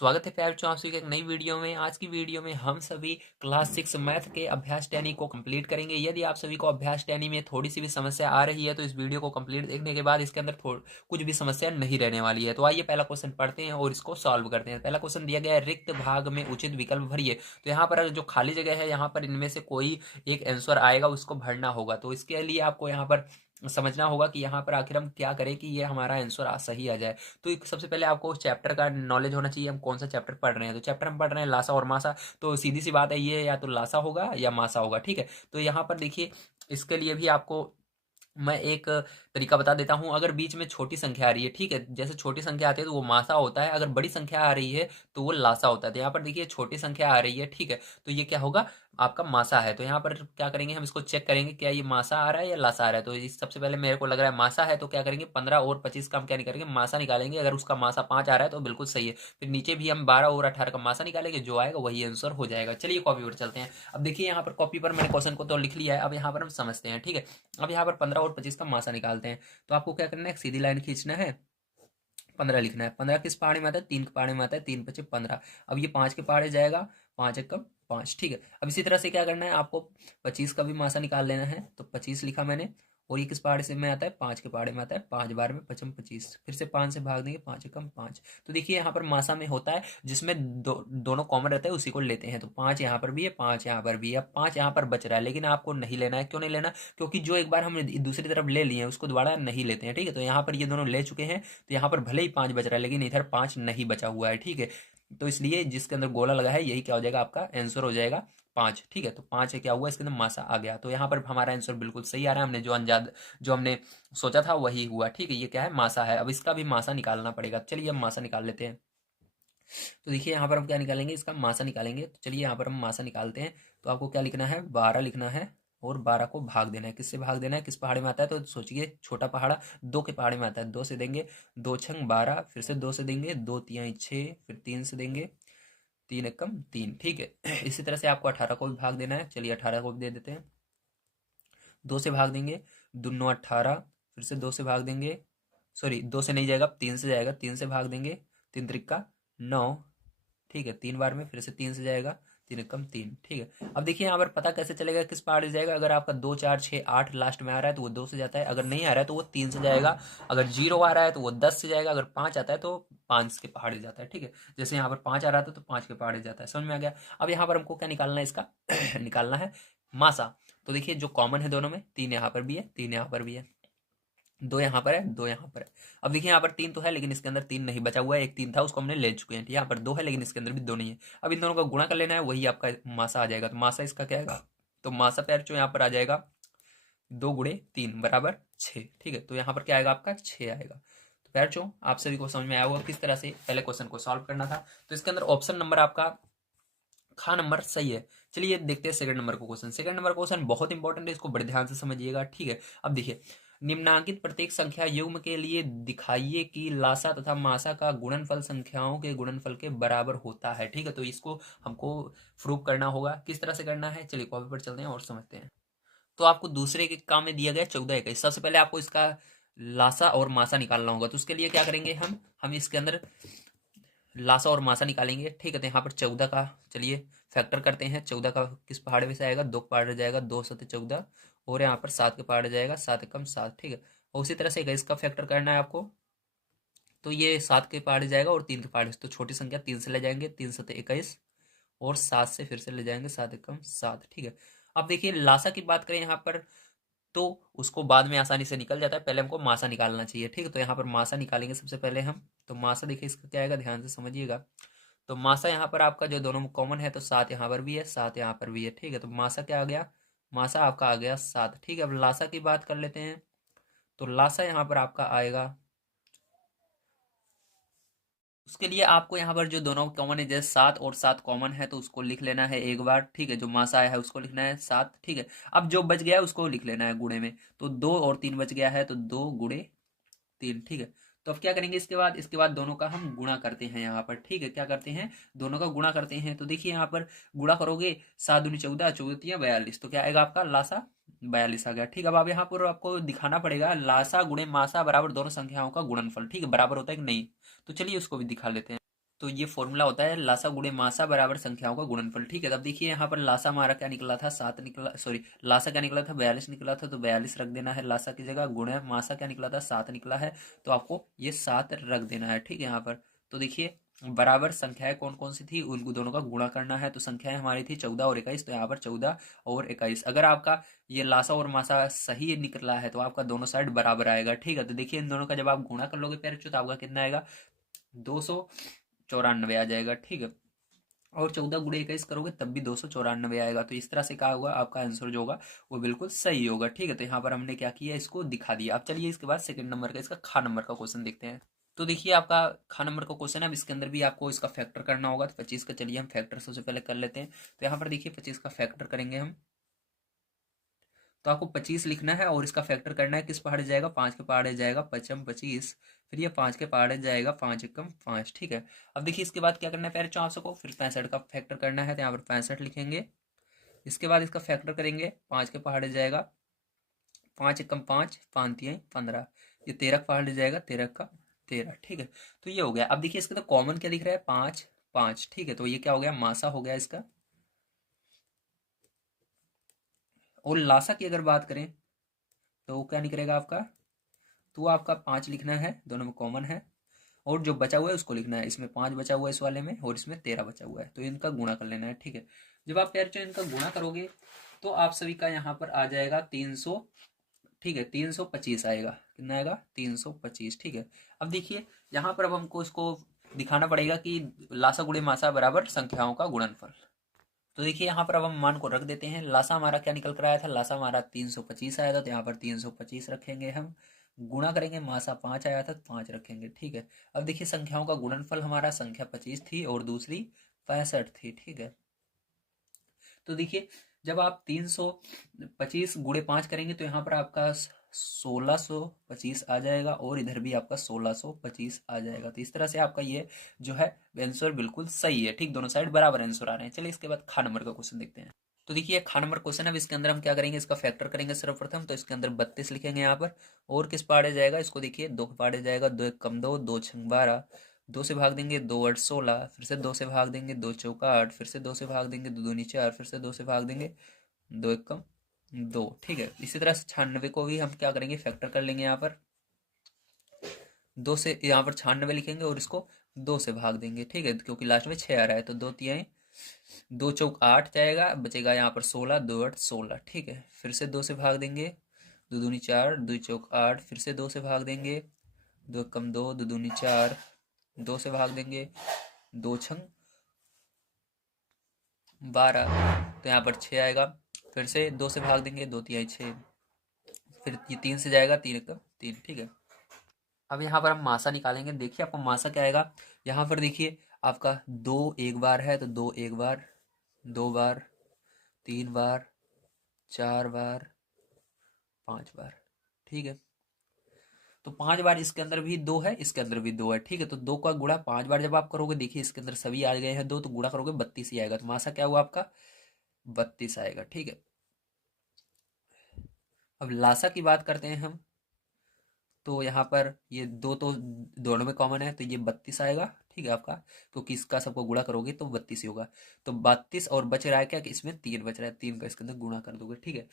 स्वागत है प्यारे बच्चों, आप सभी का एक नई वीडियो में। आज की वीडियो में हम सभी क्लास 6 मैथ के अभ्यास टेनी को कंप्लीट करेंगे। यदि आप सभी को अभ्यास टेनी में थोड़ी सी भी समस्या आ रही है तो इस वीडियो को कंप्लीट देखने के बाद इसके अंदर कुछ भी समस्या नहीं रहने वाली है। तो आइए पहला क्वेश्चन पढ़ते हैं और इसको सॉल्व करते हैं। पहला क्वेश्चन दिया गया है, रिक्त भाग में उचित विकल्प भरिए। तो यहाँ पर जो खाली जगह है, यहाँ पर इनमें से कोई एक आंसर आएगा, उसको भरना होगा। तो इसके लिए आपको यहाँ पर समझना होगा कि यहाँ पर आखिर हम क्या करें कि ये हमारा आंसर सही आ जाए। तो सबसे पहले आपको उस चैप्टर का नॉलेज होना चाहिए, हम कौन सा चैप्टर पढ़ रहे हैं। तो चैप्टर हम पढ़ रहे हैं लासा और मासा। तो सीधी सी बात है, ये या तो लासा होगा या मासा होगा, ठीक है। तो यहाँ पर देखिए, इसके लिए भी आपको मैं एक तरीका बता देता हूं। अगर बीच में छोटी संख्या आ रही है, ठीक है, जैसे छोटी संख्या आती है तो वो मासा होता है, अगर बड़ी संख्या आ रही है तो वो लासा होता है। तो यहाँ पर देखिए छोटी संख्या आ रही है, ठीक है, तो ये क्या होगा, आपका मासा है। तो यहाँ पर क्या करेंगे, हम इसको चेक करेंगे क्या ये मासा आ रहा है या लासा आ रहा है। तो सबसे पहले मेरे को लग रहा है मासा है, तो क्या करेंगे 15 और 25 का हम क्या निकालेंगे, मासा निकालेंगे। अगर उसका मासा 5 आ रहा है तो बिल्कुल सही है। फिर नीचे भी हम 12 और 18 का मासा निकालेंगे, जो आएगा वही आंसर हो जाएगा। चलिए कॉपी पर चलते हैं। अब देखिए यहाँ पर कॉपी पर मैंने क्वेश्चन को तो लिख लिया है, अब यहाँ पर हम समझते हैं, ठीक है। अब यहाँ पर 15 और 25 का मासा निकालते हैं। तो आपको क्या करना है, एक सीधी लाइन खींचना है, 15 लिखना है। 15 किस पहाड़े में आता है, 3 के पहाड़े में आता है, 3 पचे 15। अब ये 5 के पहाड़े जाएगा, 5 एकम 5, ठीक है। अब इसी तरह से क्या करना है, आपको 25 का भी मासा निकाल लेना है। तो 25 लिखा मैंने, और ये किस पहाड़े से में आता है, 5 के पहाड़े में आता है। 5 बार में पचम 25, फिर से 5 से भाग देंगे, 5 एकम 5। तो देखिए यहाँ पर मासा में होता है जिसमें दोनों कॉमन रहता है, उसी को लेते हैं। तो 5 यहाँ पर भी है, 5 यहाँ पर भी है। अब 5 यहाँ पर बच रहा है, लेकिन आपको नहीं लेना है। क्यों नहीं लेना, क्योंकि जो एक बार हमने दूसरी तरफ ले लिए हैं उसको दोबारा नहीं लेते हैं, ठीक है। तो यहाँ पर ये दोनों ले चुके हैं, तो यहाँ पर भले ही 5 बच रहा है लेकिन इधर 5 नहीं बचा हुआ है, ठीक है। तो इसलिए जिसके अंदर गोला लगा है यही क्या हो जाएगा, आपका आंसर हो जाएगा 5, ठीक है। तो 5 है क्या हुआ, इसके अंदर मासा आ गया। तो यहाँ पर हमारा आंसर बिल्कुल सही आ रहा है। हमने जो हमने सोचा था वही हुआ, ठीक है। ये क्या है, मासा है। अब इसका भी मासा निकालना पड़ेगा। चलिए हम मासा निकाल लेते हैं। तो देखिए यहाँ पर हम क्या निकालेंगे, इसका मासा निकालेंगे। तो चलिए यहाँ पर हम मासा निकालते हैं। तो आपको क्या लिखना है, 12 लिखना है, और 12 को भाग देना है। किससे भाग देना है, किस पहाड़े में आता है, तो सोचिए छोटा पहाड़ा 2 के पहाड़े में आता है। 2 से देंगे, 2 छंग 12, फिर से 2 से देंगे, 2 तियाई 6, फिर 3 से देंगे, 3 एकम 3, ठीक है। इसी तरह से आपको 18 को भी भाग देना है। चलिए 18 को भी दे देते हैं। 2 से भाग देंगे, दुनो 18, फिर से 2 से भाग देंगे, सॉरी 2 से नहीं जाएगा, 3 से जाएगा, 3 से भाग देंगे, 3 त्रिका 9, ठीक है। 3 बार में, फिर से 3 से जाएगा, 3 एकम 3, ठीक है। अब देखिए यहाँ पर पता कैसे चलेगा किस पहाड़ से जाएगा। अगर आपका 2 4 6 8 लास्ट में आ रहा है तो वो 2 से जाता है, अगर नहीं आ रहा है तो वो 3 से जाएगा, अगर 0 आ रहा है तो वो 10 से जाएगा, अगर 5 आता है तो 5 के पहाड़ जाता है, ठीक है। जैसे यहाँ पर 5 आ रहा था तो 5 के पहाड़ जाता है। समझ में आ गया। अब यहाँ पर हमको क्या निकालना है, इसका निकालना है मासा। तो देखिए जो कॉमन है दोनों में, 3 यहाँ पर भी है, 3 यहाँ पर भी है, 2 यहाँ पर है, 2 यहाँ पर है। अब देखिए यहाँ पर 3 तो है लेकिन इसके अंदर 3 नहीं बचा हुआ है, एक 3 था उसको हमने ले चुके हैं। यहाँ पर 2 है लेकिन इसके अंदर भी 2 नहीं है। अब इन दोनों का गुणा कर लेना है, वही आपका मासा आ जाएगा। तो मासा इसका क्या आएगा, तो मासा पैर जो यहाँ पर आ जाएगा 2 गुणे 3 बराबर 6, ठीक है। तो यहाँ पर क्या आएगा, आपका 6 आएगा। तो पैर चो आप सभी को समझ में आया होगा किस तरह से पहले क्वेश्चन को सॉल्व करना था। तो इसके अंदर ऑप्शन नंबर आपका खा नंबर सही है। चलिए देखते हैं सेकंड नंबर को क्वेश्चन। सेकंड नंबर क्वेश्चन बहुत इंपॉर्टेंट है, इसको बड़े ध्यान से समझिएगा, ठीक है। अब देखिए, निम्नांकित प्रत्येक संख्या युग्म के लिए दिखाइए कि लासा तथा मासा का गुणनफल संख्याओं के गुणनफल के बराबर होता है, ठीक है। तो इसको हमको प्रूव करना होगा। किस तरह से करना है, चलिए कॉपी पर चलते हैं और समझते हैं। तो आपको दूसरे के काम में दिया गया 14 21। सबसे पहले आपको इसका लासा और मासा निकालना होगा। तो उसके लिए क्या करेंगे, हम इसके अंदर लासा और मासा निकालेंगे, ठीक है। तो यहाँ पर 14 का चलिए फैक्टर करते हैं। 14 का किस पहाड़े में से आएगा, 2 पहाड़े जाएगा, 2 सत 14, और यहाँ पर 7 के पहाड़े जाएगा, 7 एकम 7, ठीक है। और उसी तरह से 21 का फैक्टर करना है आपको। तो ये 7 के पहाड़े जाएगा और 3 के पहाड़े से, तो छोटी संख्या 3 से ले जाएंगे, 3 सत 21, और 7 से फिर से ले जाएंगे, 7 एकम 7, ठीक है। अब देखिए लासा की बात करें यहाँ पर, तो उसको बाद में आसानी से निकल जाता है, पहले हमको मासा निकालना चाहिए, ठीक है। तो यहाँ पर मासा निकालेंगे सबसे पहले हम। तो मासा देखिए इसका क्या आएगा, ध्यान से समझिएगा। तो मासा यहाँ पर आपका जो दोनों में कॉमन है, तो 7 यहाँ पर भी है, 7 यहाँ पर भी है, ठीक है। तो मासा क्या आ गया, मासा आपका आ गया 7, ठीक है। अब लासा की बात कर लेते हैं। तो लासा यहाँ पर आपका आएगा, उसके लिए आपको यहाँ पर जो दोनों कॉमन है, जैसे 7 और 7 कॉमन है तो उसको लिख लेना है एक बार, ठीक है। जो मासा आया है उसको लिखना है 7, ठीक है। अब जो बच गया है उसको लिख लेना है गुणे में। तो 2 और 3 बच गया है, तो 2 गुणे 3, ठीक है। तो अब क्या करेंगे, इसके बाद दोनों का हम गुणा करते हैं यहाँ पर, ठीक है। क्या करते हैं, दोनों का गुणा करते हैं। तो देखिए यहाँ पर गुणा करोगे, 7 दूनी 14, 14 42, तो क्या आएगा आपका लासा 42 आ गया, ठीक है। अब यहाँ पर आपको दिखाना पड़ेगा लासा गुणे मासा बराबर दोनों संख्याओं का गुणनफल, ठीक है, बराबर होता है कि नहीं। तो चलिए उसको भी दिखा लेते हैं। तो ये फॉर्मूला होता है लासा गुणे मासा बराबर संख्याओं का गुणनफल। ठीक है, तब देखिए यहाँ पर लासा हमारा क्या निकला था, 7 निकला, सॉरी लासा क्या निकला था, 42 निकला था, तो 42 रख देना है लासा की जगह, गुणे मासा क्या निकला था, 7 निकला है, तो आपको ये 7 रख देना है। ठीक है, यहाँ पर तो देखिए बराबर संख्याएं कौन कौन सी थी, उन दोनों का गुणा करना है। तो संख्याएं हमारी थी 14 और 21, तो यहाँ पर 14 और 21। अगर आपका ये लासा और मासा सही निकला है तो आपका दोनों साइड बराबर आएगा। ठीक है, तो देखिए इन दोनों का जब आप गुणा कर लोगे प्यारे बच्चों तो आपका कितना आएगा, 294 आ जाएगा। ठीक है, और 14 गुणे 21 करोगे तब भी 294 आएगा। तो इस तरह से क्या होगा, आपका आंसर जो होगा वो बिल्कुल सही होगा। ठीक है, तो यहाँ पर हमने क्या किया, इसको दिखा दिया। अब चलिए इसके बाद सेकंड नंबर का, इसका खा नंबर का क्वेश्चन देखते हैं। तो देखिए आपका खा नंबर का क्वेश्चन है। अब इसके अंदर भी आपको इसका फैक्टर करना होगा। तो 25 का चलिए हम फैक्टर सबसे पहले कर लेते हैं। तो यहाँ पर देखिए 25 का फैक्टर करेंगे हम, तो आपको 25 लिखना है और इसका फैक्टर करना है। किस पहाड़े जाएगा, 5 के पहाड़े जाएगा, पचम 25, फिर ये 5 के पहाड़े जाएगा, 5 एकम 5। ठीक है, अब देखिए इसके बाद क्या करना है प्यारे बच्चों आप सबको, फिर 65 का फैक्टर करना है। तो यहाँ पर 65 लिखेंगे। इसके बाद इसका फैक्टर करेंगे, 5 के पहाड़े जाएगा, 5 एकम 5, 5 तिहाई 15, ये 13 के पहाड़े जाएगा, 13 का 13। ठीक है, तो ये हो गया। अब देखिए इसके तो कॉमन क्या दिख रहा है, 5 5। ठीक है, तो ये क्या हो गया, मासा हो गया इसका। और लासा की अगर बात करें तो क्या निकलेगा आपका, तो आपका 5 लिखना है, दोनों में कॉमन है, और जो बचा हुआ है उसको लिखना है। इसमें 5 बचा हुआ है इस वाले में, और इसमें 13 बचा हुआ है, तो इनका गुणा कर लेना है। ठीक है, जब आप प्यारे बच्चों इनका गुणा करोगे तो आप सभी का यहाँ पर आ जाएगा 300। ठीक है, 325 आएगा। कितना आएगा, 325। ठीक है, अब देखिए यहाँ पर अब हमको इसको दिखाना पड़ेगा कि लासा गुणे मासा बराबर संख्याओं का गुणनफल। तो देखिए यहाँ पर अब हम मान को रख देते हैं। लासा हमारा क्या निकल कर आया था, लासा हमारा 325 आया था, तो यहाँ पर 325 रखेंगे हम। गुणा करेंगे, मासा 5 आया था, 5 रखेंगे। ठीक है, अब देखिए संख्याओं का गुणनफल हमारा संख्या 25 थी और दूसरी 65 थी। ठीक है, तो देखिए जब आप 325 गुणे 5 करेंगे तो यहाँ पर आपका 1625 आ जाएगा, और इधर भी आपका 1625 आ जाएगा। तो इस तरह से आपका ये जो है आंसर बिल्कुल सही है। ठीक, दोनों साइड बराबर आंसर आ रहे हैं। चलिए इसके बाद खा नंबर का क्वेश्चन देखते हैं। तो देखिए खा नंबर क्वेश्चन है। अब इसके अंदर हम क्या करेंगे, इसका फैक्टर करेंगे सर्वप्रथम। तो इसके अंदर 32 लिखेंगे यहाँ पर, और किस पाड़े जाएगा, इसको देखिए 2 के पाड़े जाएगा, 2 एक कम 2, 2 छंग 12, 2 से भाग देंगे, 2 8 16, फिर से 2 से भाग देंगे, 2 चौका 8, फिर से 2 से भाग देंगे, 2 दूनी 4, फिर से 2 से भाग देंगे, 2 एक कम 2। ठीक है, इसी तरह से 96 को भी हम क्या करेंगे, फैक्टर कर लेंगे। यहाँ पर 2 से, यहाँ पर 96 लिखेंगे और इसको 2 से भाग देंगे। ठीक है, क्योंकि लास्ट में 6 आ रहा है, तो 2 तिहाई, 2 चौक 8 जाएगा, बचेगा यहाँ पर 16, 2 8 16। ठीक है, फिर से 2 से भाग देंगे, 2 दूनी 4, 2 चौक 8, फिर से 2 से भाग देंगे, 2 कम 2, 2 दूनी 4, 2 से भाग देंगे, 2 छंग 12, तो यहाँ पर 6 आएगा। फिर से 2 से भाग देंगे, 2 तिहाई 6, फिर ये 3 से जाएगा, 3 का 3। ठीक है, अब यहाँ पर हम मासा निकालेंगे। देखिए आपको मासा क्या आएगा, यहाँ पर देखिए आपका 2 एक बार है, तो 2 एक बार, 2 बार, 3 बार, 4 बार, 5 बार। ठीक है, तो 5 बार इसके अंदर भी 2 है, इसके अंदर भी 2 है। ठीक है, तो 2 का गुणा 5 बार जब आप करोगे, देखिए इसके अंदर सभी आ गए हैं 2, तो गुणा करोगे 32 ही आएगा। तो मासा क्या हुआ आपका, 32 आएगा। ठीक है, अब लासा की बात करते हैं हम। तो यहाँ पर ये 2 तो दोनों में कॉमन है, तो ये 32 आएगा। ठीक है आपका, क्योंकि इसका सबको गुणा करोगे तो 32 ही होगा। तो 32, और बच रहा है क्या, कि इसमें 3 बच रहा है, 3 का इसके अंदर गुणा कर दोगे। ठीक है,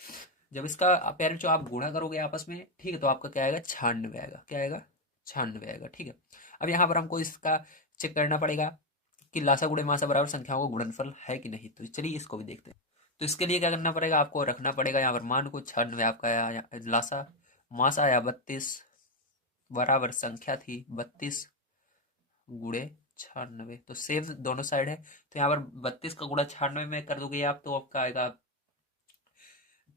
जब इसका पेरेंट जो आप गुणा करोगे आपस में, ठीक है, तो आपका क्या आएगा, 96 आएगा। क्या आएगा, 96 आएगा। ठीक है, अब यहाँ पर हमको इसका चेक करना पड़ेगा कि लासा गुणे मासा बराबर संख्याओं का गुणनफल है कि नहीं। तो चलिए इसको भी देखते हैं। तो इसके लिए क्या करना पड़ेगा, आपको रखना पड़ेगा यहाँ पर मान को, 96 आपका आया, लासा मासा आया 32, बराबर संख्या थी 32 गुणे 96, तो सेम दोनों साइड है। तो यहाँ पर 32 का गुणा 96 में कर दोगे आप, तो आपका आएगा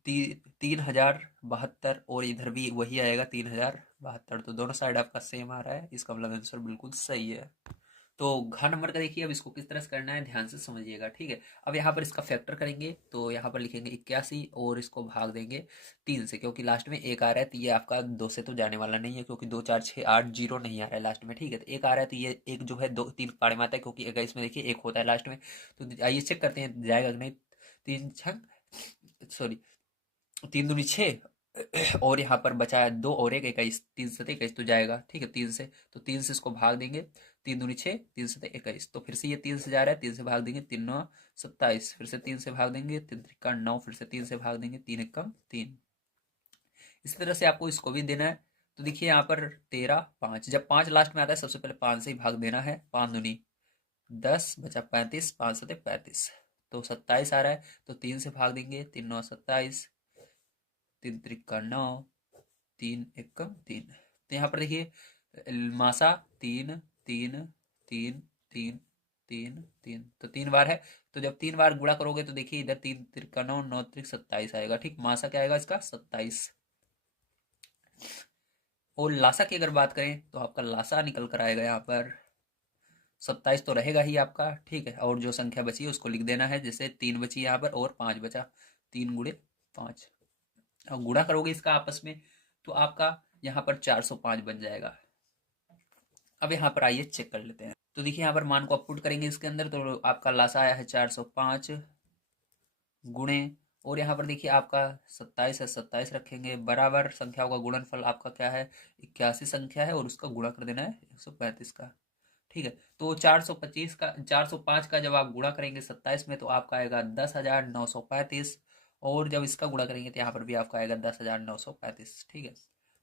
3072, और इधर भी वही आएगा 3072। तो दोनों साइड आपका सेम आ रहा है, इसका मतलब आंसर बिल्कुल सही है। तो घ नंबर का देखिए, अब इसको किस तरह से करना है ध्यान से समझिएगा। ठीक है, अब यहाँ पर इसका फैक्टर करेंगे, तो यहाँ पर लिखेंगे 81 और इसको भाग देंगे 3 से, क्योंकि लास्ट में 1 आ रहा है, तो ये आपका 2 से तो जाने वाला नहीं है, क्योंकि 2 4 6 8 0 नहीं आ रहा है लास्ट में। ठीक है, तो 1 आ रहा है, तो ये एक जो है 2 3 पाड़े में आता है, क्योंकि 21 में देखिए 1 होता है लास्ट में। तो आइए चेक करते हैं जाएगा कि नहीं। 3 छंग, सॉरी, 3 दूनी 6, और यहाँ पर बचा है 2 और 1 21, 3 से 21 तो जाएगा, ठीक है। 3 से, तो 3 से इसको भाग देंगे, 3 दूनी 6, 3 से 21, तो फिर से ये 3 से जा रहा है, 3 से भाग देंगे, 3 9 27, फिर से 3 से भाग देंगे, 3 त्रिका 9, फिर से 3 से भाग देंगे, 3 एकम 3। इसी तरह से आपको इसको भी देना है। तो देखिए यहाँ पर 13 5, जब 5 लास्ट में आता है सबसे पहले 5 से ही भाग देना है। 5 दूनी 10 बचा 35, 5 सते 35, तो 27 आ रहा है, तो 3 से भाग देंगे, 3 9 27, 3 त्रिका 9, 3 एकम 3। तो यहाँ पर देखिए मासा 3 3 3 3 3 3, तो 3 बार है। तो जब 3 बार गुणा करोगे तो देखिए इधर 3 त्रिका 9, 9 त्रिक 27 आएगा, ठीक। मासा क्या आएगा इसका 27। और लासा की अगर बात करें तो आपका लासा निकल कर आएगा यहाँ पर 27 तो रहेगा ही आपका, ठीक है। और जो संख्या बची है उसको लिख देना है, जैसे 3 बची यहाँ पर और 5 बचा, 3 गुणे 5, और गुणा करोगे इसका आपस में तो आपका यहाँ पर 405 बन जाएगा। अब यहाँ पर आइए चेक कर लेते हैं। तो देखिए यहाँ पर मान को अपपुट करेंगे इसके अंदर, तो आपका लासा आया है 405 गुणे, और यहाँ पर देखिए आपका 27 है, 27 रखेंगे, बराबर संख्याओं का गुणनफल आपका क्या है 81 संख्या है, और उसका गुणा कर देना है 135 का, ठीक है। तो 425 का 405 का जब आप गुणा करेंगे 27 में तो आपका आएगा 10,935, और जब इसका गुणा करेंगे तो यहाँ पर भी आपका आएगा 10,935, ठीक है।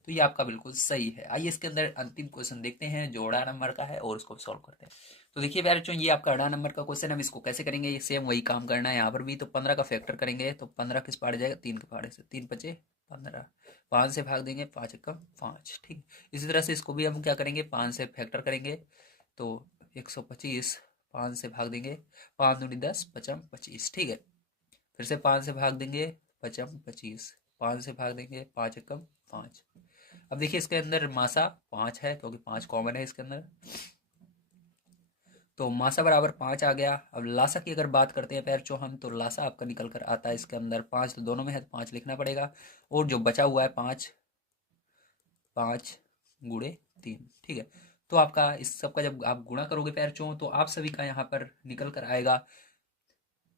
तो ये आपका बिल्कुल सही है। आइए इसके अंदर अंतिम क्वेश्चन देखते हैं जो 18 नंबर का है, और उसको सॉल्व करते हैं। तो देखिए प्यारे बच्चों, ये आपका 18 नंबर का क्वेश्चन, हम इसको कैसे करेंगे, ये सेम वही काम करना है यहाँ पर भी। तो 15 का फैक्टर करेंगे, तो 15 किस पाड़े जाएगा, 3 के पाड़े से, 3 पचे 15, 5 से भाग देंगे, 5 एकम 5, ठीक। इसी तरह से इसको भी हम क्या करेंगे, 5 से फैक्टर करेंगे, तो 125, 5 से भाग देंगे, 5 दूनी 10 पचम 25, ठीक है। फिर से 5 से भाग देंगे, पचम 25, 5 से भाग देंगे, 5 एकम 5। अब देखिए इसके अंदर मासा 5 है, क्योंकि 5 कॉमन है इसके अंदर, तो मासा बराबर 5 आ गया। अब लासा की अगर बात करते हैं पैरचो हम, तो लासा आपका निकल कर आता है इसके अंदर 5, तो दोनों में है तो 5 लिखना पड़ेगा, और जो बचा हुआ है 5, 5 गुणे 3, ठीक है। तो आपका इस सब का जब आप गुणा करोगे पैरचो, तो आप सभी का यहाँ पर निकल कर आएगा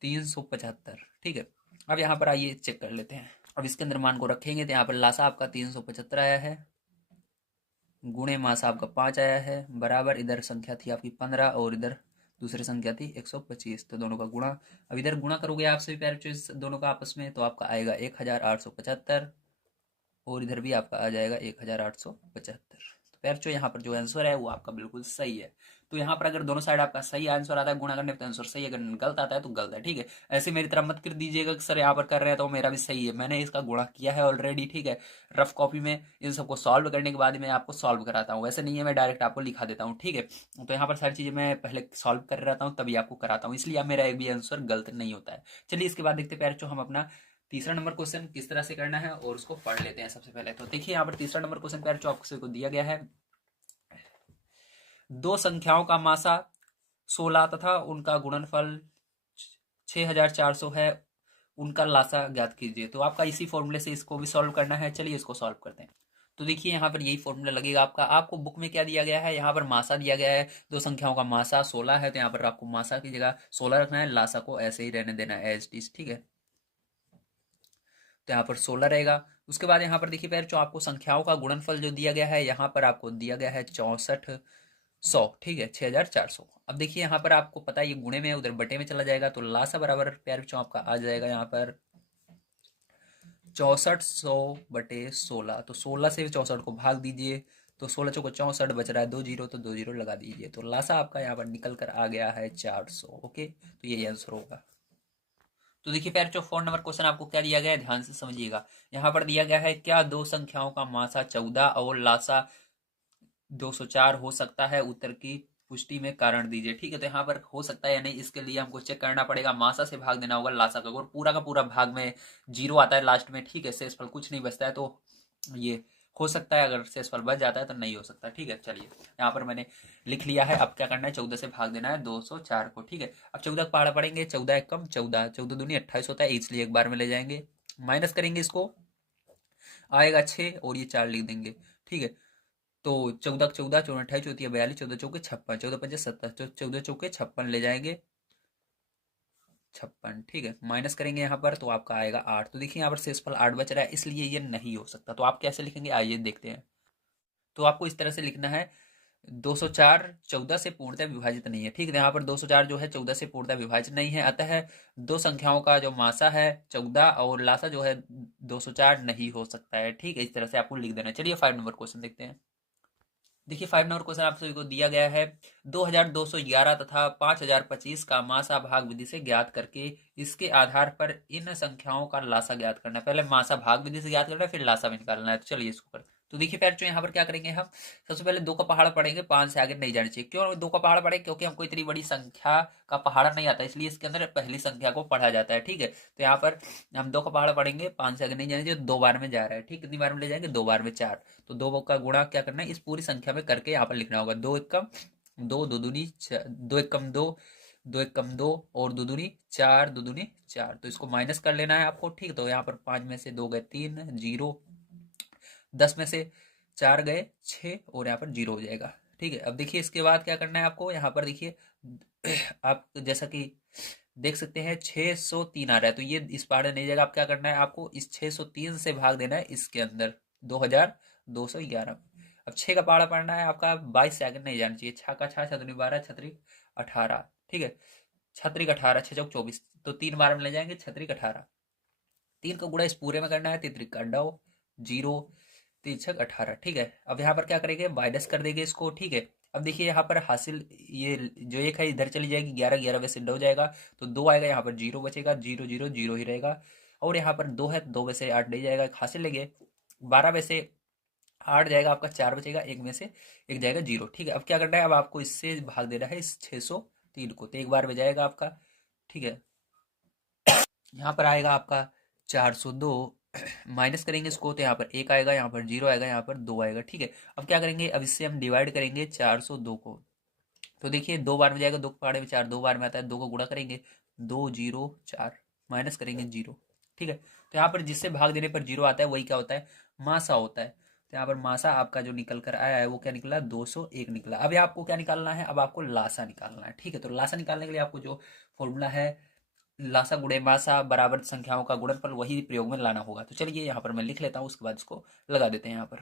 375, ठीक है। अब यहाँ पर आइए चेक कर लेते हैं। अब इसके अंदर मान को रखेंगे तो यहाँ पर लासा आपका 375 आया है, गुणे मासा आपका 5 आया है, बराबर इधर संख्या थी आपकी 15 और इधर दूसरी संख्या थी 125, तो दोनों का गुणा। अब इधर गुणा करोगे आप सभी पैर दोनों का आपस में, तो आपका आएगा 1875, और इधर भी आपका आ जाएगा 1875। तो पैरचो यहाँ पर जो आंसर है वो आपका बिल्कुल सही है। तो यहाँ पर अगर दोनों साइड आपका सही आंसर आता है गुणा करने पे तो आंसर सही है, अगर गलत आता है तो गलत है, ठीक है। ऐसे मेरी तरह मत कर दीजिएगा कि सर यहाँ पर कर रहे हैं तो मेरा भी सही है, मैंने इसका गुणा किया है ऑलरेडी, ठीक है। रफ कॉपी में इन सबको सॉल्व करने के बाद मैं आपको सॉल्व कराता हूँ, ऐसे नहीं है मैं डायरेक्ट आपको लिखा देता हूँ, ठीक है। तो यहाँ पर सारी चीज़ें मैं पहले सॉल्व कर रहता हूँ तभी आपको कराता हूँ, इसलिए मेरा एक भी आंसर गलत नहीं होता है। चलिए इसके बाद देखते पैर हम अपना तीसरा नंबर क्वेश्चन किस तरह से करना है और उसको पढ़ लेते हैं। सबसे पहले तो देखिए यहाँ पर तीसरा नंबर क्वेश्चन पैर जो आपको दिया गया है, दो संख्याओं का मासा 16 तथा उनका गुणनफल 6400 है, उनका लासा ज्ञात कीजिए। तो आपका इसी फॉर्मूले से इसको भी सॉल्व करना है, चलिए इसको सॉल्व करते हैं। तो देखिए यहाँ पर यही फॉर्मूला लगेगा आपका। आपको बुक में क्या दिया गया है, यहाँ पर मासा दिया गया है, दो संख्याओं का मासा 16 है, तो यहाँ पर आपको मासा की जगह 16 रखना है, लासा को ऐसे ही रहने देना है एज इट इज, ठीक है। तो यहाँ पर 16 रहेगा। उसके बाद यहाँ पर देखिए पैर जो आपको संख्याओं का गुणनफल जो दिया गया है, यहाँ पर आपको दिया गया है 6400, ठीक है, 6400। अब देखिए यहाँ पर आपको पता है ये गुणे में उधर बटे में चला जाएगा, तो लासा बराबर प्यार बच्चों आपका आ जाएगा यहाँ पर 6400 बटे 16, तो 16 से 64 को भाग दीजिए, तो 16 चौको 64 बच रहा है 2 जीरो, तो 2 जीरो लगा दीजिए, तो लासा आपका यहाँ पर निकल कर आ गया है 400। ओके, तो यही आंसर होगा। तो देखिए प्यार जो 4 नंबर क्वेश्चन आपको क्या दिया गया है, ध्यान से समझिएगा। यहाँ पर दिया गया है क्या दो संख्याओं का मासा 14 और लासा 204 हो सकता है, उत्तर की पुष्टि में कारण दीजिए, ठीक है। तो यहाँ पर हो सकता है या नहीं, इसके लिए हमको चेक करना पड़ेगा, मासा से भाग देना होगा लासा का, और पूरा का पूरा भाग में जीरो आता है लास्ट में, ठीक है, शेषफल कुछ नहीं बचता है, तो ये हो सकता है, अगर शेषफल बच जाता है तो नहीं हो सकता, ठीक है। चलिए यहाँ पर मैंने लिख लिया है। अब क्या करना है, 14 से भाग देना है 204 को, ठीक है। अब 14 का पहाड़ा पढ़ेंगे, 14 एक कम 14, 14 दूनी 28 होता है, इसलिए एक बार में ले जाएंगे, माइनस करेंगे इसको, आएगा 6 और ये 4 लिख देंगे, ठीक है। तो 14 14 14 28 होती है 42, 14 चौके 56, 14 पंजे 70, 14 चौके 56 ले जाएंगे, 56, ठीक है। माइनस करेंगे यहाँ पर तो आपका आएगा 8। तो देखिए यहाँ पर शेषफल 8 बच रहा है, इसलिए ये नहीं हो सकता। तो आप कैसे लिखेंगे, आइए देखते हैं। तो आपको इस तरह से लिखना है, 204 14 से पूर्णतः विभाजित नहीं है, ठीक है। यहाँ पर 204 जो है 14 से पूर्णतः विभाजित नहीं है, अतः दो संख्याओं का जो मासा है 14 और लासा जो है 204 नहीं हो सकता है, ठीक है। इस तरह से आपको लिख देना है। चलिए 5 नंबर क्वेश्चन देखते हैं। देखिए 5 नंबर क्वेश्चन आप सभी को दिया गया है, 2211 तथा 5025 का मासा भाग विधि से ज्ञात करके इसके आधार पर इन संख्याओं का लासा ज्ञात करना है। पहले मासा भाग विधि से ज्ञात करना है, फिर लासा भी निकालना है। तो चलिए इसको कर। तो देखिए फिर जो यहाँ पर क्या करेंगे हम, सबसे पहले 2 का पहाड़ पढ़ेंगे, 5 से आगे नहीं जाना चाहिए। क्यों 2 का पहाड़ पढ़े, क्योंकि हमको इतनी बड़ी संख्या का पहाड़ नहीं आता, इसलिए इसके अंदर पहली संख्या को पढ़ा जाता है, ठीक है। तो यहाँ पर हम 2 का पहाड़ पढ़ेंगे, 5 से आगे नहीं जाना चाहिए, 2 बार में जा रहा है, ठीक। कितनी बार में ले जाएंगे, 2 बार में 4। तो 2 का गुणा क्या करना है, इस पूरी संख्या में करके यहाँ पर लिखना होगा। 2 एकम 2, 2 दूनी 2 एकम 2, 2 एकम 2 और 2 दूनी 4, 2 दूनी 4। तो इसको माइनस कर लेना है आपको, ठीक। तो यहाँ पर 5 में से 2 गए 3, 0। 10 में से 4 गए 6 और यहाँ पर 0 हो जाएगा, ठीक है। अब देखिए इसके बाद क्या करना है आपको, यहाँ पर देखिए आप जैसा कि देख सकते हैं 603 आ रहा है, तो ये इस पहाड़े नहीं जाएगा। आप क्या करना है, आपको इस 603 से भाग देना है इसके अंदर 2211। अब 6 का पहाड़ा पढ़ना है आपका, 22 से आगे नहीं जाना चाहिए। 6 का 6, 6 12, 6 18, ठीक है। 6 18, 6 24, तो 3 बार में ले जाएंगे 6 18। 3 का गुणा इस पूरे में करना है, 3 का 9, 0, 3 6 18, ठीक है। अब यहाँ पर क्या करेंगे, माइनस कर देंगे इसको, ठीक है। अब देखिए यहाँ पर हासिल ये जो एक है इधर चली जाएगी, 11 11 वैसे 9 जाएगा, तो 2 आएगा, यहाँ पर 0 बचेगा, 0 0 0 ही रहेगा। और यहाँ पर 2 है, 2 में से 8 नहीं जाएगा, हासिल लेंगे। 12 में से 8 जाएगा आपका, 4 बचेगा, 1 में से 1 जाएगा, 0, ठीक है। अब क्या करना है, अब आपको इससे भाग देना है इस 603 को, तो एक बार में जाएगा आपका, ठीक है। यहाँ पर आएगा आपका 402, माइनस करेंगे इसको, तो यहाँ पर 1 आएगा, यहाँ पर 0 आएगा, यहाँ पर 2 आएगा, ठीक है। अब क्या करेंगे, अब इससे हम डिवाइड करेंगे 402 को। तो देखिए 2 बार में जाएगा, 2 पहाड़े में 4 2 बार में आता है, 2 को गुणा करेंगे, 2 0 4, माइनस करेंगे 0, ठीक है। तो यहाँ पर जिससे भाग देने पर 0 आता है वही क्या होता है, मासा होता है। तो यहाँ पर मासा आपका जो निकल कर आया है वो क्या निकला, 201 निकला। अब ये आपको क्या निकालना है, अब आपको लासा निकालना है, ठीक है। तो लासा निकालने के लिए आपको जो फॉर्मूला है, लासा गुणे मासा बराबर संख्याओं का गुणनफल, वही प्रयोग में लाना होगा। तो चलिए यहाँ पर मैं लिख लेता हूँ, उसके बाद इसको लगा देते हैं यहाँ पर।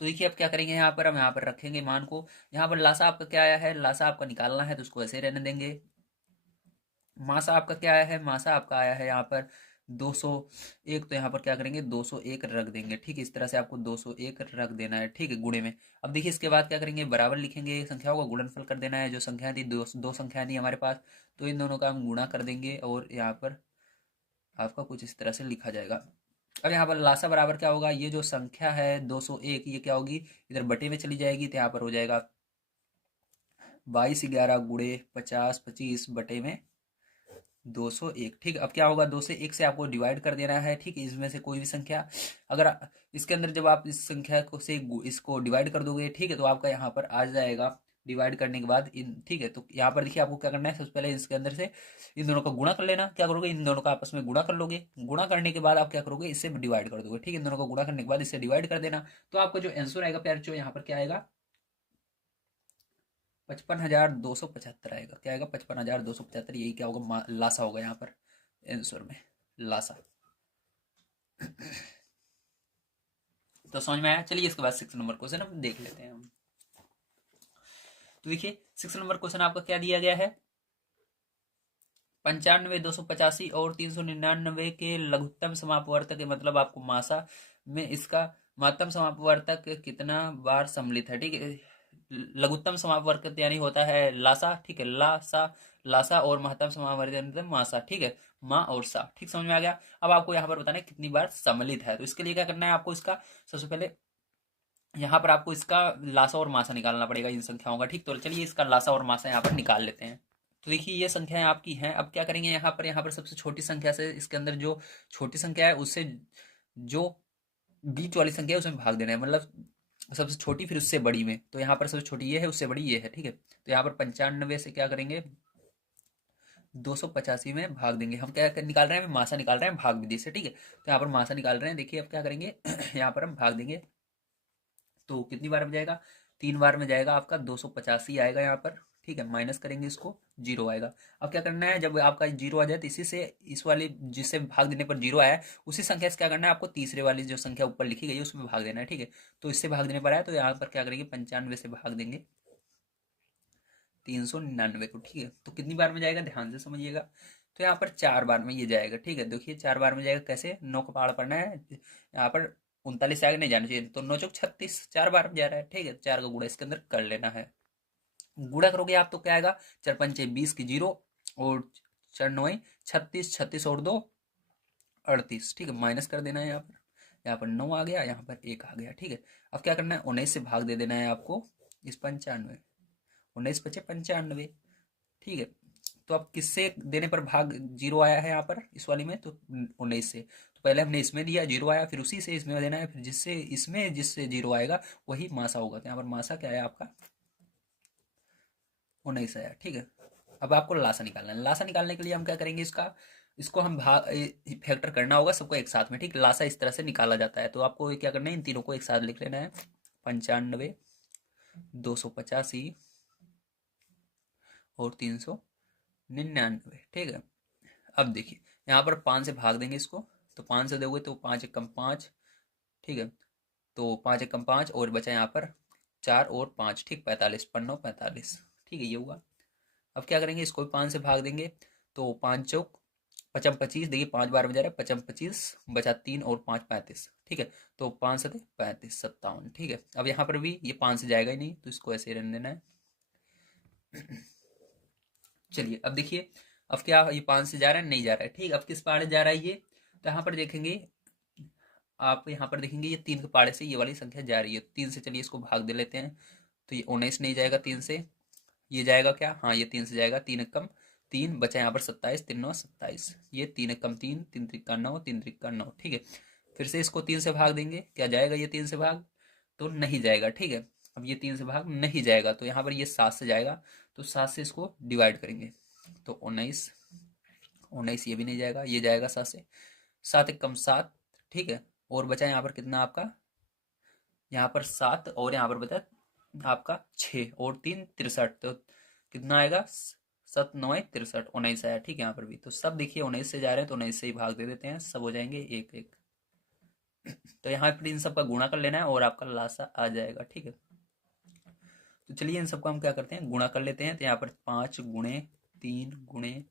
तो देखिए अब क्या करेंगे, यहाँ पर हम यहाँ पर रखेंगे मान को। यहाँ पर लासा आपका क्या आया है, लासा आपका निकालना है, तो उसको ऐसे रहने देंगे। मासा आपका क्या आया है, मासा आपका आया है यहाँ पर 201, तो यहाँ पर क्या करेंगे 201 रख देंगे, ठीक है। इस तरह से आपको 201 रख देना है, ठीक है, गुणे में। अब देखिए इसके बाद क्या करेंगे, बराबर लिखेंगे, संख्याओं का गुणनफल कर देना है। जो संख्या थी, दो संख्या थी हमारे पास, तो इन दोनों का हम गुणा कर देंगे और यहाँ पर आपका कुछ इस तरह से लिखा जाएगा। अब यहाँ पर लासा बराबर क्या होगा, ये जो संख्या है 201, ये क्या होगी, इधर बटे में चली जाएगी, तो यहाँ पर हो जाएगा 22 11 गुणे 50 25 बटे में 201, ठीक है। अब क्या होगा, 2 से 1 से आपको डिवाइड कर देना है, ठीक है। इसमें से कोई भी संख्या, अगर इसके अंदर जब आप इस संख्या को से इसको डिवाइड कर दोगे, ठीक है, तो आपका यहाँ पर आ जाएगा डिवाइड करने के बाद इन, ठीक है। तो यहाँ पर देखिए आपको क्या करना है, सबसे पहले इसके अंदर से इन दोनों का गुणा कर लेना। क्या करोगे, इन दोनों का आपस में गुणा कर लोगे, गुणा करने के बाद आप क्या करोगे, इससे डिवाइड कर दोगे, ठीक है। इन दोनों को गुणा करने के बाद इससे डिवाइड कर देना। तो आपका जो आंसर आएगा प्यार, जो यहाँ पर क्या आएगा, 55,275 आएगा। क्या आएगा, 55,275, यही क्या होगा, लासा होगा यहाँ पर आंसर में, लासा। तो समझ में आया। चलिए इसके बाद 6 नंबर क्वेश्चन हम देख लेते हैं हम। तो देखिए 6 नंबर क्वेश्चन आपका क्या दिया गया है, 95 285 और 399 के लघुत्तम समापवर्तक, मतलब आपको मासा में इसका महत्तम समापवर्तक कितना बार सम्मिलित है, ठीक है। लघुत्तम समापवर्तक यानी होता है लासा, ठीक है, लासा लासा, और महत्तम समापवर्तक मासा, ठीक है, माँ और सा, ठीक, समझ में आ गया। अब आपको यहाँ पर बताना है कितनी बार सम्मिलित है। तो इसके लिए क्या करना है आपको, इसका सबसे पहले यहाँ पर आपको इसका लासा और मासा निकालना पड़ेगा इन संख्याओं का, ठीक। तो चलिए इसका लासा और मासा यहाँ पर निकाल लेते हैं। तो देखिए ये संख्याएं आपकी हैं। अब क्या करेंगे, यहाँ पर सबसे छोटी संख्या से, इसके अंदर जो छोटी संख्या है उससे जो बीच वाली संख्या है उसमें भाग देना है, मतलब सबसे छोटी फिर उससे बड़ी में। तो यहाँ पर सबसे छोटी ये है, उससे बड़ी ये है, ठीक है। तो यहाँ पर 95 से क्या करेंगे, 285 में भाग देंगे। हम क्या निकाल रहे हैं, मासा निकाल रहे हैं भाग विधि से, ठीक है। तो यहाँ पर मासा निकाल रहे हैं, देखिए अब क्या करेंगे यहाँ पर हम भाग देंगे, तो कितनी बार में जाएगा, 3 बार में जाएगा आपका, 285 आएगा यहाँ पर, ठीक है, माइनस करेंगे इसको, जीरो आएगा। अब क्या करना है, जब आपका जीरो आ जाए तो इसी से इस वाली जिससे भाग देने पर जीरो आया है उसी संख्या से क्या करना है, आपको तीसरे वाली जो संख्या ऊपर लिखी गई है उसमें भाग देना है। ठीक है, तो इससे भाग देने पर आया तो यहाँ पर क्या करेंगे, 95 से भाग देंगे 399 को। ठीक है, तो कितनी बार में जाएगा ध्यान से समझिएगा। तो यहाँ पर 4 बार में ये जाएगा। ठीक है, देखिए 4 बार में जाएगा कैसे, 9 का पहाड़ पढ़ना है, यहाँ पर 39 से आगे नहीं जाना चाहिए, तो 9 चौक 36, 4 बार में जा रहा है। ठीक है, 4 का गुणा इसके अंदर कर लेना है। गुणा करोगे आप तो क्या आएगा, 4 पंचे 20 की जीरो, और 4 नौ 36, 36 और 2 38। ठीक है, माइनस कर देना है यहाँ पर 9 आ गया, यहाँ पर 1 आ गया। ठीक है, अब क्या करना है, 19 से भाग दे देना है आपको इस 95, 19 पचे 95। ठीक है, तो अब किससे देने पर भाग जीरो आया है यहाँ पर इस वाली में, तो 19 से। तो पहले हमने इसमें दिया, जीरो आया, फिर उसी से इसमें देना है, फिर जिससे इसमें जिससे जीरो आएगा वही मासा होगा। तो यहाँ पर मासा क्या है आपका, 19 आया। ठीक है, अब आपको लासा निकालना है। लासा निकालने के लिए हम क्या करेंगे, इसको हम भाग फैक्टर करना होगा सबको एक साथ में। ठीक, लासा इस तरह से निकाला जाता है। तो आपको क्या करना है, इन तीनों को एक साथ लिख लेना है, 95, 285 और 399। ठीक है, अब देखिए यहाँ पर 5 से भाग देंगे इसको, तो 5 से दोगे तो 5 एकम 5। ठीक है, तो 5 एकम 5 और बचा यहाँ पर 4 और 5। ठीक, 45, पन्नो 45। ठीक है, ये हुआ। अब क्या करेंगे, इसको भी 5 से भाग देंगे, तो 5 चौक पचम 25, देखिए 5 बार में जा रहा है, पचम 25 बचा 3 और 5 35। ठीक है, तो 5 सते 35, 57। ठीक है, अब यहाँ पर भी ये 5 से जाएगा ही नहीं, तो इसको ऐसे ही रहने देना है। चलिए अब देखिए, अब क्या ये 5 से जा रहा है, नहीं जा रहा है। ठीक, अब किस पारे जा रहा है ये, तो यहाँ पर देखेंगे, आप यहाँ पर देखेंगे ये 3 के पारे से ये वाली संख्या जा रही है। 3 से चलिए इसको भाग दे लेते हैं, तो ये 19 नहीं जाएगा 3 से, ये जाएगा क्या, हाँ ये 3 से जाएगा, 3 कम 3 बचा यहाँ पर 27, 3 9 27, ये 3 कम 3, 3 त्रिका 9, 3 त्रिका 9। ठीक है, फिर से इसको 3 से भाग देंगे, क्या जाएगा ये 3 से भाग, तो नहीं जाएगा। ठीक है, अब ये 3 से भाग नहीं जाएगा, तो यहाँ पर ये 7 से जाएगा, तो 7 से इसको डिवाइड करेंगे, तो 19, 19 ये भी नहीं जाएगा, ये जाएगा 7 से, 7 एक कम 7। ठीक है, और बचा यहाँ पर कितना आपका, यहाँ पर 7 और यहाँ पर बचा आपका 6 और 3 63, तो कितना आएगा, 7 9 63, 19 आया। ठीक है, यहाँ पर भी तो सब देखिए 19 से जा रहे हैं, तो 19 से ही भाग दे देते हैं, सब हो जाएंगे 1 1। तो यहाँ पर इन सबका गुणा कर लेना है और आपका लासा आ जाएगा। ठीक है, तो चलिए इन सबको हम क्या करते हैं, गुणा कर लेते हैं। तो यहाँ पर 5 गुणे 3 गुणे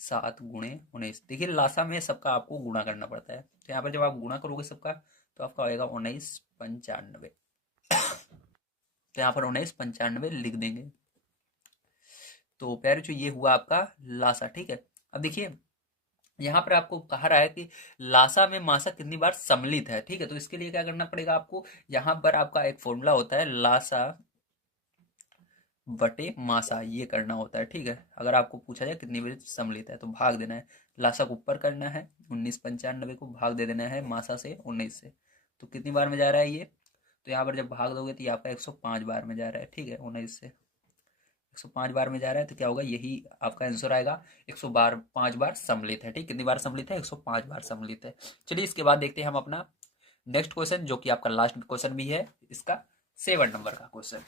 7 गुणे 19, देखिए लासा में सबका आपको गुणा करना पड़ता है। तो यहाँ पर जब आप गुणा करोगे सबका, तो आपका आएगा 19 95। तो यहाँ पर 19 95 लिख देंगे। तो प्यारे जो ये हुआ आपका लासा। ठीक है, अब देखिए यहाँ पर आपको कहा रहा है कि लासा में मासा कितनी बार सम्मिलित है। ठीक है, तो इसके लिए क्या करना पड़ेगा आपको, यहाँ पर आपका एक फॉर्मूला होता है, लासा बटे मासा, ये करना होता है। ठीक है, अगर आपको पूछा जाए कितनी बार सम्मिलित है, तो भाग देना है, लासा को ऊपर करना है, 19 95 को भाग दे देना है मासा से 19 से, तो कितनी बार में जा रहा है ये, तो यहाँ पर जब भाग दोगे तो ये आपका 105 बार में जा रहा है। ठीक है, 19 से 105 बार में जा रहा है, तो क्या होगा, यही आपका आंसर आएगा, 105 बार सम्मिलित है। ठीक, कितनी बार सम्मिलित है, 105 बार सम्मिलित है। चलिए इसके बाद देखते हैं हम अपना नेक्स्ट क्वेश्चन, जो कि आपका लास्ट क्वेश्चन भी है, इसका 7 नंबर का क्वेश्चन।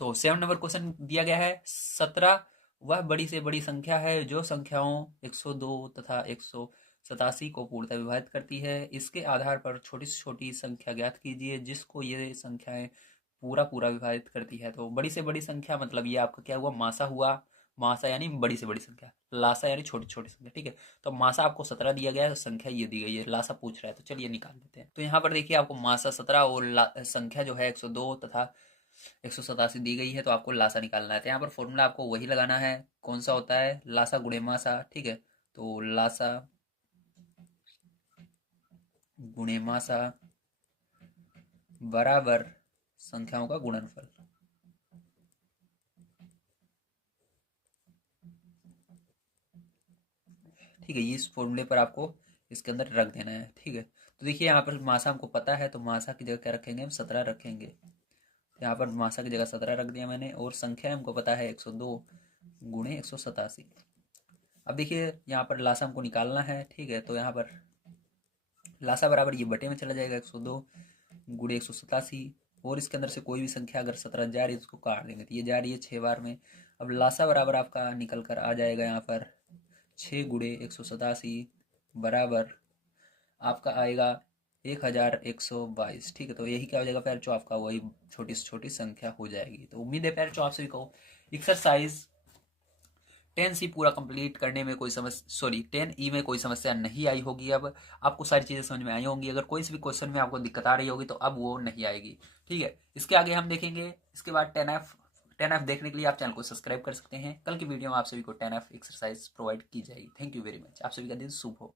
तो 7 नंबर क्वेश्चन दिया गया है, 17 वह बड़ी से बड़ी संख्या है जो संख्याओं 102 तथा 187 को पूर्णतः विभाजित करती है। इसके आधार पर छोटी से छोटी संख्या ज्ञात कीजिए जिसको ये संख्याएं पूरा पूरा विभाजित करती है। तो बड़ी से बड़ी संख्या मतलब ये आपका क्या हुआ, मासा हुआ, मासा यानी बड़ी से बड़ी संख्या, लासा यानी छोटी छोटी संख्या। ठीक है, तो मासा आपको 17 दिया गया है, संख्या ये दी गई है, लासा पूछ रहा है, तो चलिए निकाल लेते हैं। तो यहाँ पर देखिए आपको मासा 17 और संख्या जो है 102 तथा 187 दी गई है, तो आपको लासा निकालना है। तो यहाँ पर फॉर्मूला आपको वही लगाना है, कौन सा होता है, लासा गुणे मासा। ठीक है, तो लासा गुणे मासा बराबर संख्याओं का गुणनफल। ठीक है, इस फॉर्मूले पर आपको इसके अंदर रख देना है। ठीक है, तो देखिए यहाँ पर मासा हमको पता है, तो मासा की जगह क्या रखेंगे, हम 17 रखेंगे। तो यहाँ पर मासा की जगह 17 रख दिया मैंने, और संख्या हमको पता है 102 गुणे 187। अब देखिए यहाँ पर लासा हमको निकालना है। ठीक है, तो यहाँ पर लासा बराबर ये बटे में चला जाएगा, 102 गुणे 187, और इसके अंदर से कोई भी संख्या अगर 17 जा रही है तो उसको काट देंगे, तो ये जा रही है 6 बार में। अब लासा बराबर आपका निकल कर आ जाएगा यहाँ पर 6 × 187 बराबर आपका आएगा 1122। ठीक है, तो यही क्या हो जाएगा प्यारे बच्चों, आपका वही छोटी से छोटी संख्या हो जाएगी। तो उम्मीद है प्यारे बच्चों आप सभी को एक्सरसाइज 10C पूरा कंप्लीट करने में कोई समस्या, सॉरी 10E में कोई समस्या नहीं आई होगी। अब आपको सारी चीज़ें समझ में आई होंगी। अगर कोई भी क्वेश्चन में आपको दिक्कत आ रही होगी तो अब वो नहीं आएगी। ठीक है, इसके आगे हम देखेंगे। इसके बाद 10F देखने के लिए आप चैनल को सब्सक्राइब कर सकते हैं। कल की वीडियो में आप सभी को 10F एक्सरसाइज प्रोवाइड की जाएगी। Thank you very much. आप सभी का दिन शुभ हो।